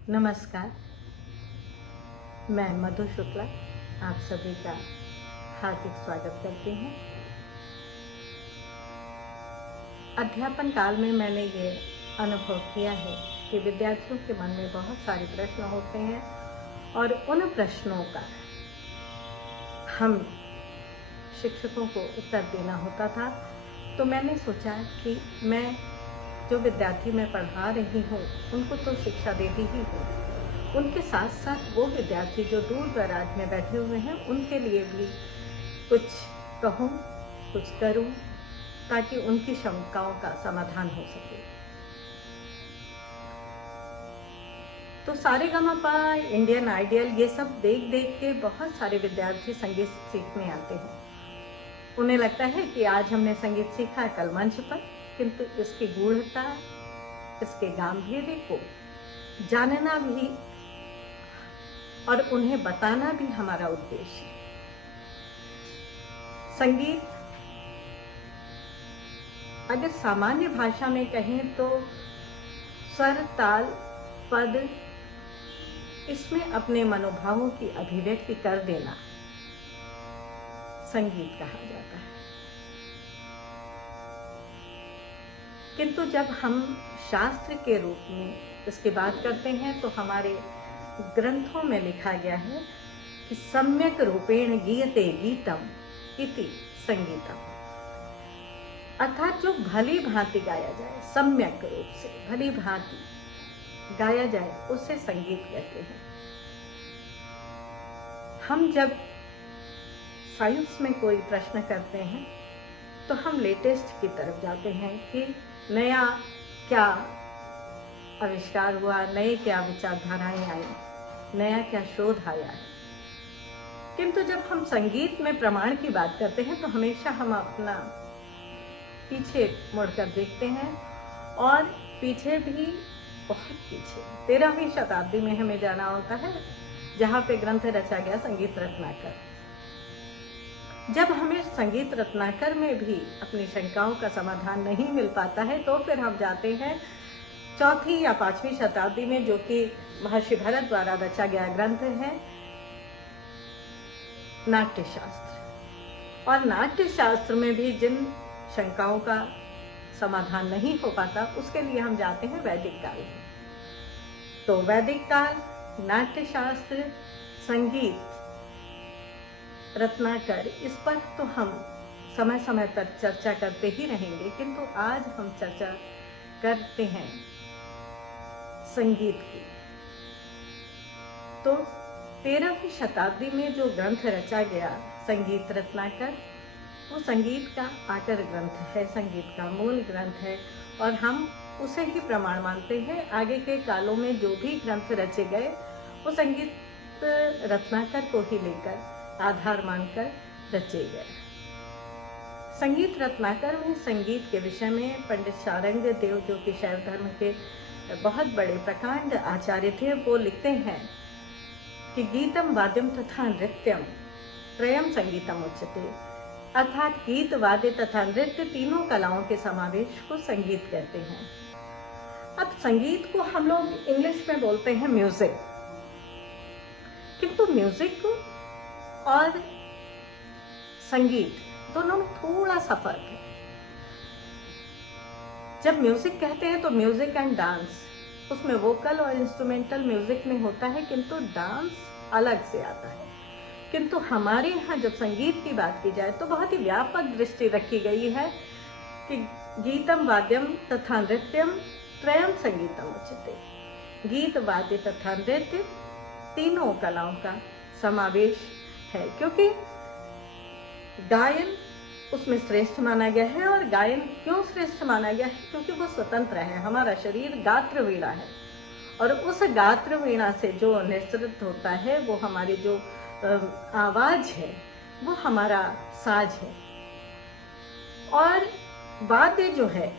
नमस्कार, मैं मधु शुक्ला आप सभी का हार्दिक स्वागत करती हूँ। अध्यापन काल में मैंने ये अनुभव किया है कि विद्यार्थियों के मन में बहुत सारे प्रश्न होते हैं और उन प्रश्नों का हम शिक्षकों को उत्तर देना होता था। तो मैंने सोचा कि मैं जो विद्यार्थी मैं पढ़ा रही हूँ उनको तो शिक्षा देती ही हूँ, उनके साथ साथ वो विद्यार्थी जो दूर दराज में बैठे हुए हैं उनके लिए भी कुछ कहूँ, कुछ करूँ, ताकि उनकी शंकाओं का समाधान हो सके। तो सारेगामापा, इंडियन आइडियल ये सब देख देख के बहुत सारे विद्यार्थी संगीत सीखने आते हैं। उन्हें लगता है कि आज हमने संगीत सीखा कल मंच पर, किंतु इसकी गूढ़ता, इसके गांधीर्य को जानना भी और उन्हें बताना भी हमारा उद्देश्य है। संगीत अगर सामान्य भाषा में कहें तो स्वर, ताल, पद, इसमें अपने मनोभावों की अभिव्यक्ति कर देना संगीत कहा जाता है। किंतु जब हम शास्त्र के रूप में इसकी बात करते हैं तो हमारे ग्रंथों में लिखा गया है कि सम्यक रूपेण गीयते गीतम इति संगीतम, अर्थात जो भली भांति गाया जाए, सम्यक रूप से भली भांति गाया जाए उसे संगीत कहते हैं। हम जब साइंस में कोई प्रश्न करते हैं तो हम लेटेस्ट की तरफ जाते हैं कि नया क्या आविष्कार हुआ, नए क्या विचारधाराएं आई, नया क्या शोध आया है। किंतु जब हम संगीत में प्रमाण की बात करते हैं तो हमेशा हम अपना पीछे मुड़कर देखते हैं, और पीछे भी बहुत पीछे 13वीं शताब्दी में हमें जाना होता है, जहाँ पे ग्रंथ रचा गया संगीत रत्नाकर। जब हमें संगीत रत्नाकर में भी अपनी शंकाओं का समाधान नहीं मिल पाता है तो फिर हम जाते हैं 4वीं या 5वीं शताब्दी में, जो कि महर्षि भरत द्वारा रचा गया ग्रंथ है नाट्यशास्त्र। और नाट्यशास्त्र में भी जिन शंकाओं का समाधान नहीं हो पाता उसके लिए हम जाते हैं वैदिक काल में। तो वैदिक काल, नाट्यशास्त्र, संगीत रत्नाकर, इस पर तो हम समय समय पर चर्चा करते ही रहेंगे, किंतु आज हम चर्चा करते हैं संगीत की। तो 13वीं शताब्दी में जो ग्रंथ रचा गया संगीत रत्नाकर, वो संगीत का आकर ग्रंथ है, संगीत का मूल ग्रंथ है, और हम उसे ही प्रमाण मानते हैं। आगे के कालों में जो भी ग्रंथ रचे गए वो संगीत रत्नाकर को ही लेकर आधार मानकर रचे गए। संगीत रत्नाकर में संगीत के विषय में पंडित शारंग देव, जो कि शैव धर्म के बहुत बड़े प्रकांड आचार्य थे, वो लिखते हैं कि गीतम वाद्यम तथा नृत्यम त्रयम संगीतम उच्यते, अर्थात गीत, वाद्य तथा नृत्य तीनों कलाओं के समावेश को संगीत कहते हैं। अब संगीत को हम लोग इंग्लिश में बोलते हैं म्यूजिक, किंतु म्यूजिक और संगीत दोनों में थोड़ा सा फर्क है। जब म्यूजिक कहते हैं तो म्यूजिक एंड डांस, उसमें वोकल और इंस्ट्रूमेंटल म्यूजिक में होता है, किंतु डांस अलग से आता है। किंतु हमारे यहाँ जब संगीत की बात की जाए तो बहुत ही व्यापक दृष्टि रखी गई है कि गीतम वाद्यम तथा नृत्यम त्रयम संगीतम उच्यते, गीत, वाद्य तथा नृत्य तीनों कलाओं का समावेश है, क्योंकि गायन उसमें श्रेष्ठ माना गया है। और गायन क्यों श्रेष्ठ माना गया है? क्योंकि वो स्वतंत्र है। हमारा शरीर गात्र वीणा है, और उस गात्र वीणा से जो निःसृत होता है, वो हमारी जो आवाज है, वो हमारा साज है। और वाद्य जो है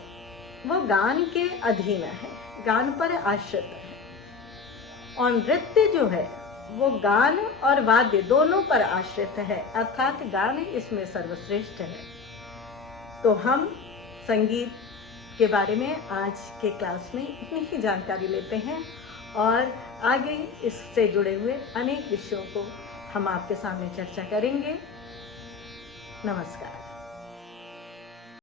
वो गान के अधीन है, गान पर आश्रित है। और नृत्य जो है वो गान और वाद्य दोनों पर आश्रित है, अर्थात गान इसमें सर्वश्रेष्ठ है। तो हम संगीत के बारे में आज के क्लास में इतनी ही जानकारी लेते हैं, और आगे इससे जुड़े हुए अनेक विषयों को हम आपके सामने चर्चा करेंगे। नमस्कार।